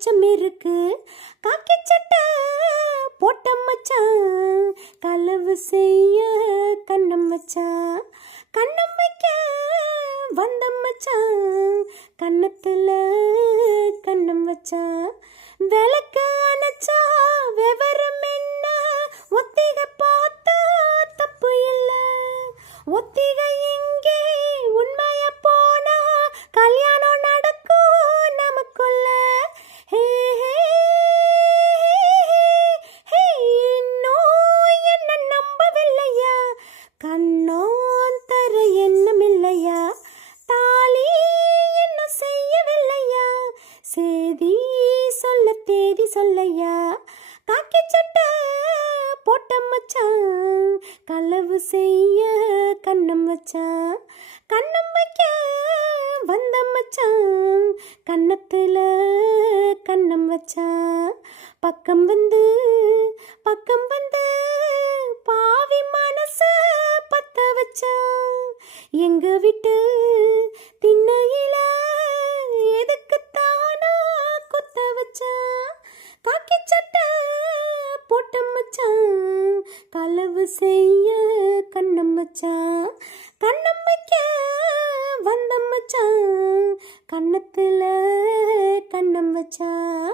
அச்சம் இருக்கு. காக்கி சட்டை போட்ட மச்சான் களவு செய்ய கண்ணம் வச்சான். கண்ணம் வைக்க வந்த மச்சான் கண்ணத்துல கண்ணம் வச்சான். விளக்கு அணைச்சா விவரம் என்ன, ஒத்திகை பார்த்தா தப்பு இல்லை. ஒத்திகை இங்கே உண்மைய போனா கல்யாணம் நடக்கும் நமக்குள்ள. ஹே ஹே ஹே, இன்னும் என்ன நம்பவில்லையா? கண்ணோன் தர எண்ணம் இல்லையா? தாலி என்ன செய்யவில்லையா? சேதி சொல்ல தேதி சொல்லையா? காக்கி சட்டை போட்ட மச்சான் களவு செய்ய கண்ணம் வச்சான். கண்ணம் வைக்க வந்த மச்சான் கண்ணத்துல கண்ணம் வச்சான். பக்கம் வந்து பாவி மனச பத்த வச்சான். எங்க விட்டு திண்ணையில எதுக்குத்தானா கொத்த வச்சான். காக்கி சட்டை போட்ட மச்சான் களவு செய்ய கண்ணம் வச்சான். கண்ணம் வைக்க வந்த மச்சான் கண்ணத்துல கண்ணம் வச்சான்.